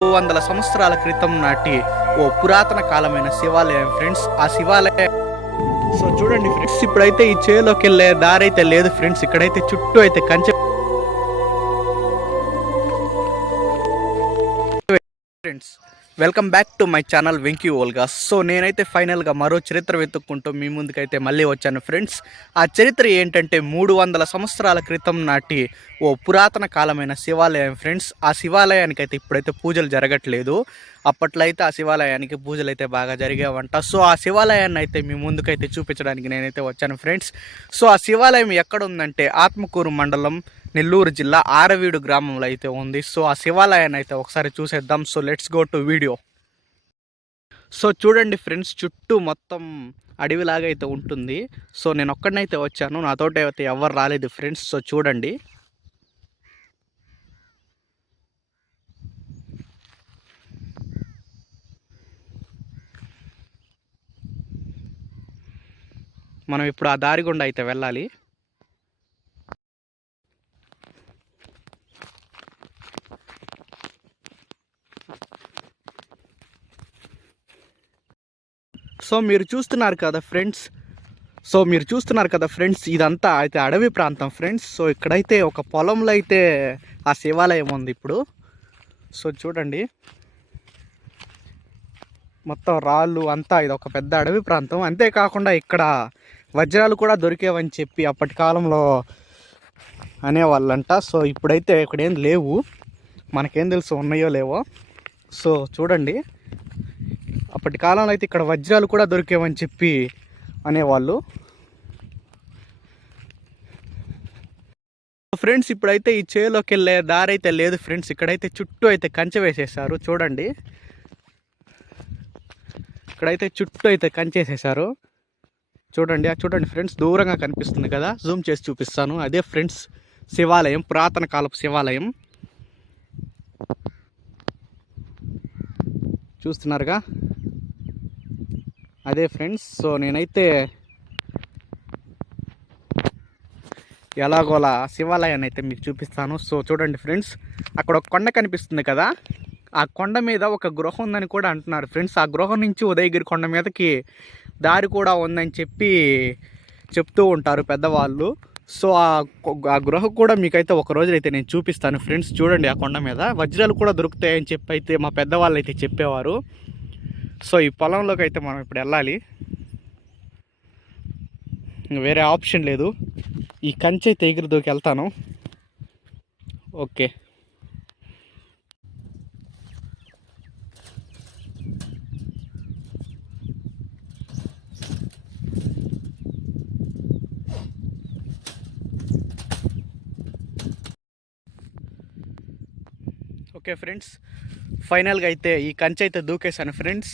వందల సంవత్సరాల క్రితం నాటి ఓ పురాతన కాలమైన శివాలయం ఫ్రెండ్స్. ఆ శివాలయం చూడండి ఫ్రెండ్స్, ఇప్పుడైతే ఈ చేలోకి వెళ్ళే దారి అయితే లేదు ఫ్రెండ్స్. ఇక్కడైతే చుట్టూ అయితే కంచె friends. Welcome back to my channel Venky Olga. So నేనైతే ఫైనల్గా మరో చరిత్ర వెతుక్కుంటూ మీ ముందుకైతే మళ్ళీ వచ్చాను ఫ్రెండ్స్. ఆ చరిత్ర ఏంటంటే 300 సంవత్సరాల క్రితం నాటి ఓ పురాతన కాలమైన శివాలయం ఫ్రెండ్స్. ఆ శివాలయానికి అయితే ఇప్పుడైతే పూజలు జరగట్లేదు. అప్పట్లో అయితే ఆ శివాలయానికి పూజలు అయితే బాగా జరిగేవంట. సో ఆ శివాలయాన్ని అయితే మీ ముందుకైతే చూపించడానికి నేనైతే వచ్చాను ఫ్రెండ్స్. సో ఆ శివాలయం ఎక్కడ ఉందంటే ఆత్మకూరు మండలం, నెల్లూరు జిల్లా ఆరవీడు గ్రామంలో అయితే ఉంది. సో ఆ శివాలయాన్ని అయితే ఒకసారి చూసేద్దాం. So let's go to video. So చూడండి ఫ్రెండ్స్, చుట్టూ మొత్తం అడవిలాగా అయితే ఉంటుంది. సో నేను ఒక్కడినైతే వచ్చాను, నాతోటి అయితే ఎవరు రాలేదు ఫ్రెండ్స్. సో చూడండి, మనం ఇప్పుడు ఆ దారి గుండా అయితే వెళ్ళాలి. సో మీరు చూస్తున్నారు కదా ఫ్రెండ్స్, ఇదంతా అయితే అడవి ప్రాంతం ఫ్రెండ్స్. సో ఇక్కడైతే ఒక పొలంలో అయితే ఆ శివాలయం ఉంది ఇప్పుడు. సో చూడండి, మొత్తం రాళ్ళు అంతా, ఇది ఒక పెద్ద అడవి ప్రాంతం. అంతేకాకుండా ఇక్కడ వజ్రాలు కూడా దొరికేవని చెప్పి అప్పటి కాలంలో అనేవాళ్ళంట. సో ఇప్పుడైతే ఇక్కడేం లేవు, మనకేం తెలుసు ఉన్నాయో లేవో. సో చూడండి, అప్పటి కాలంలో అయితే ఇక్కడ వజ్రాలు కూడా దొరికేవని చెప్పి అనేవాళ్ళు ఫ్రెండ్స్. ఇప్పుడైతే ఈ చేలోకి వెళ్ళే దారి అయితే లేదు ఫ్రెండ్స్. ఇక్కడైతే చుట్టూ అయితే కంచె వేసేసారు. చూడండి, ఇక్కడైతే చుట్టూ అయితే కంచె వేసేసారు. చూడండి ఫ్రెండ్స్, దూరంగా కనిపిస్తుంది కదా, జూమ్ చేసి చూపిస్తాను. అదే ఫ్రెండ్స్ శివాలయం, పురాతన కాలపు శివాలయం చూస్తున్నారుగా, అదే ఫ్రెండ్స్. సో నేనైతే ఎలాగోలా శివాలయాన్ని అయితే మీకు చూపిస్తాను. సో చూడండి ఫ్రెండ్స్, అక్కడ ఒక కొండ కనిపిస్తుంది కదా, ఆ కొండ మీద ఒక గృహ ఉందని కూడా అంటున్నారు ఫ్రెండ్స్. ఆ గృహం నుంచి ఉదయగిరి కొండ మీదకి దారి కూడా ఉందని చెప్తూ ఉంటారు పెద్దవాళ్ళు. సో ఆ గృహ కూడా మీకైతే ఒక రోజులైతే నేను చూపిస్తాను ఫ్రెండ్స్. చూడండి, ఆ కొండ మీద వజ్రాలు కూడా దొరుకుతాయని చెప్పి అయితే మా పెద్దవాళ్ళు అయితే చెప్పేవారు. సో ఈ పొలంలోకి అయితే మనం ఇప్పుడు వెళ్ళాలి, వేరే ఆప్షన్ లేదు. ఈ కంచె అయితే ఎగిరి దూకి వెళ్తాను. ఓకే, ఫ్రెండ్స్, ఫైనల్గా అయితే ఈ కంచె అయితే దూకేశాను ఫ్రెండ్స్.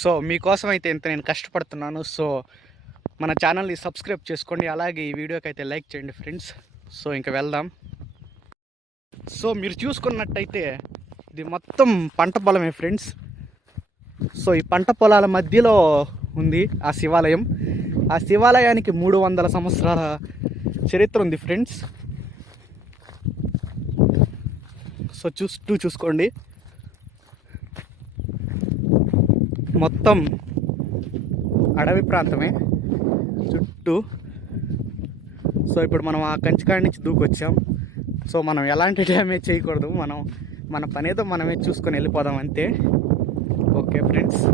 సో మీకోసం అయితే ఇంత నేను కష్టపడుతున్నాను. సో మన ఛానల్ని సబ్స్క్రైబ్ చేసుకోండి, అలాగే ఈ వీడియోకి అయితే లైక్ చేయండి ఫ్రెండ్స్. సో ఇంకా వెళ్దాం. సో మీరు చూసుకున్నట్టయితే ఇది మొత్తం పంట పొలమే ఫ్రెండ్స్. సో ఈ పంట పొలాల మధ్యలో ఉంది ఆ శివాలయం. ఆ శివాలయానికి 300 సంవత్సరాల చరిత్ర ఉంది ఫ్రెండ్స్. సో చూసుకోండి, మొత్తం అడవి ప్రాంతమే చుట్టూ. సో ఇప్పుడు మనం ఆ కంచికాడి నుంచి దూకొచ్చాం. సో మనం ఎలాంటి డ్యామేజ్ చేయకూడదు, మన పనేదో మనమే చూసుకొని వెళ్ళిపోదాం అంతే. ఓకే ఫ్రెండ్స్,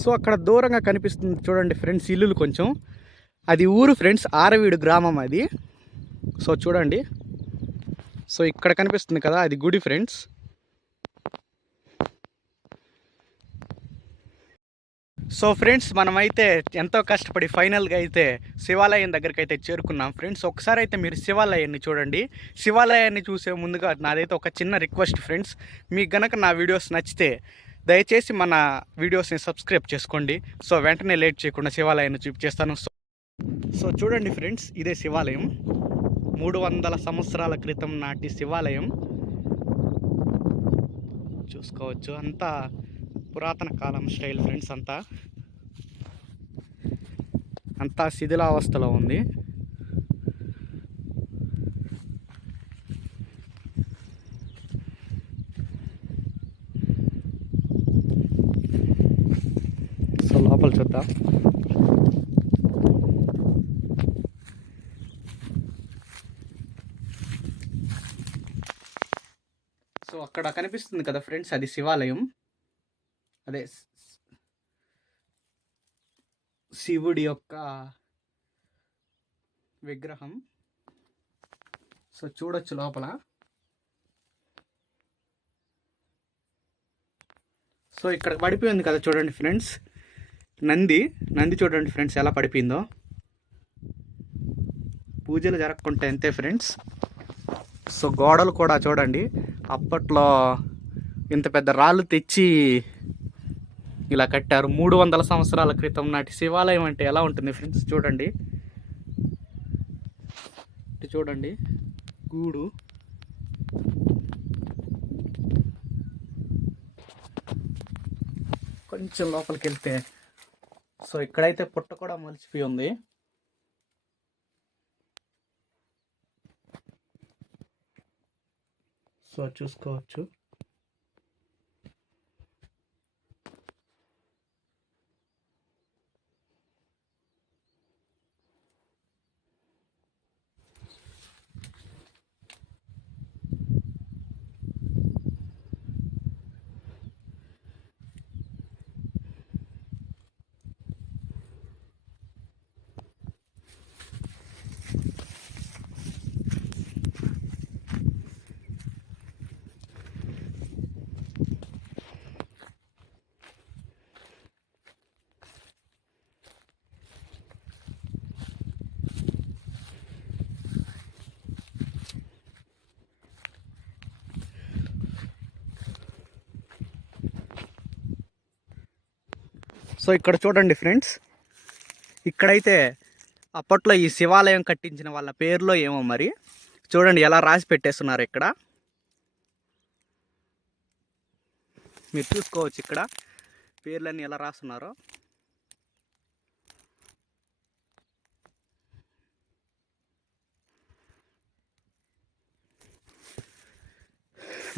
సో అక్కడ దూరంగా కనిపిస్తుంది చూడండి ఫ్రెండ్స్, ఇల్లులు కొంచెం, అది ఊరు ఫ్రెండ్స్, ఆరవీడు గ్రామం అది. సో చూడండి, సో ఇక్కడ కనిపిస్తుంది కదా, అది గుడి ఫ్రెండ్స్. సో ఫ్రెండ్స్, మనమైతే ఎంతో కష్టపడి ఫైనల్గా అయితే శివాలయం దగ్గరికి అయితే చేరుకున్నాం ఫ్రెండ్స్. ఒకసారి అయితే మీరు శివాలయాన్ని చూడండి. శివాలయాన్ని చూసే ముందుగా నాదైతే ఒక చిన్న రిక్వెస్ట్ ఫ్రెండ్స్, మీకు గనక నా వీడియోస్ నచ్చితే దయచేసి మన వీడియోస్ని సబ్స్క్రైబ్ చేసుకోండి. సో వెంటనే లేట్ చేయకుండా శివాలయాన్ని చూపించేస్తాను. సో చూడండి ఫ్రెండ్స్, ఇదే శివాలయం. 300 సంవత్సరాల క్రితం నాటి శివాలయం చూసుకోవచ్చు. అంతా పురాతన కాలం స్టైల్ ఫ్రెండ్స్. అంతా శిథిలావస్థలో ఉంది. సో లోపల చూద్దాం. సో అక్కడ కనిపిస్తుంది కదా ఫ్రెండ్స్, అది శివాలయం. అదే శివుడి యొక్క విగ్రహం. సో చూడొచ్చు లోపల. సో ఇక్కడ పడిపోయింది కదా చూడండి ఫ్రెండ్స్, నంది చూడండి ఫ్రెండ్స్ ఎలా పడిపోయిందో. పూజలు జరగకుంటే అంతే ఫ్రెండ్స్. సో గోడలు కూడా చూడండి, అప్పట్లో ఇంత పెద్ద రాళ్ళు తెచ్చి ఇలా కట్టారు. 300 సంవత్సరాల క్రితం నాటి శివాలయం అంటే ఎలా ఉంటుంది ఫ్రెండ్స్ చూడండి. చూడండి గూడు. కొంచెం లోపలికి వెళ్తే సో ఇక్కడైతే పుట్ట కూడా మలిచిపోయి ఉంది. సో చూసుకోవచ్చు. సో ఇక్కడ చూడండి ఫ్రెండ్స్, ఇక్కడైతే అప్పట్లో ఈ శివాలయం కట్టించిన వాళ్ళ పేర్లో ఏమో మరి చూడండి ఎలా రాసి పెట్టేస్తున్నారు. ఇక్కడ మీరు చూసుకోవచ్చు ఇక్కడ పేర్లన్నీ ఎలా రాస్తున్నారో.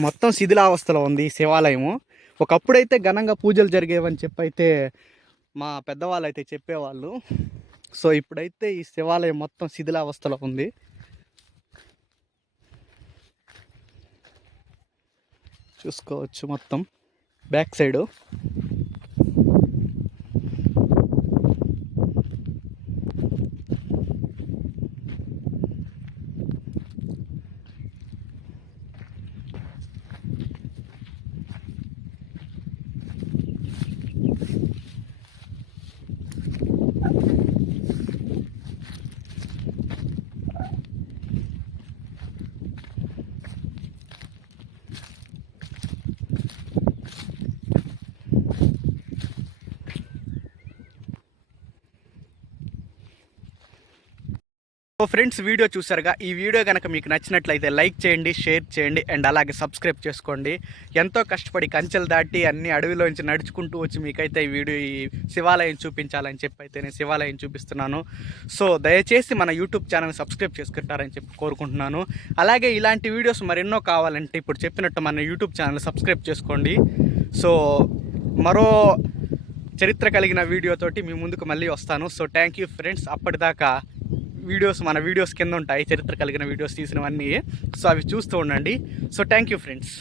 మొత్తం శిథిలావస్థలో ఉంది ఈ శివాలయము. ఒకప్పుడైతే ఘనంగా పూజలు జరిగేవని చెప్పి అయితే మా పెద్దవాళ్ళు అయితే చెప్పేవాళ్ళు. సో ఇప్పుడైతే ఈ శివాలయం మొత్తం శిథిలావస్థలో ఉంది. చూసుకోవచ్చు మొత్తం back side. So friends, video చూసారుగా. ఈ వీడియో కనుక మీకు నచ్చినట్లయితే లైక్ చేయండి, షేర్ చేయండి అండ్ అలాగే సబ్స్క్రైబ్ చేసుకోండి. ఎంతో కష్టపడి కంచెలు దాటి అన్ని అడవిలోంచి నడుచుకుంటూ వచ్చి మీకైతే ఈ శివాలయం చూపించాలని చెప్పి అయితే నేను శివాలయం చూపిస్తున్నాను. సో దయచేసి మన యూట్యూబ్ ఛానల్ సబ్స్క్రైబ్ చేసుకుంటారని చెప్పి కోరుకుంటున్నాను. అలాగే ఇలాంటి వీడియోస్ మరెన్నో కావాలంటే ఇప్పుడు చెప్పినట్టు మన యూట్యూబ్ ఛానల్ సబ్స్క్రైబ్ చేసుకోండి. సో మరో చరిత్ర కలిగిన వీడియోతోటి మీ ముందుకు మళ్ళీ వస్తాను. So thank you friends. అప్పటిదాకా మన వీడియోస్ కింద ఉంటాయి చరిత్ర కలిగిన వీడియోస్ తీసినవన్నీ. సో అవి చూస్తూ ఉండండి. So thank you friends.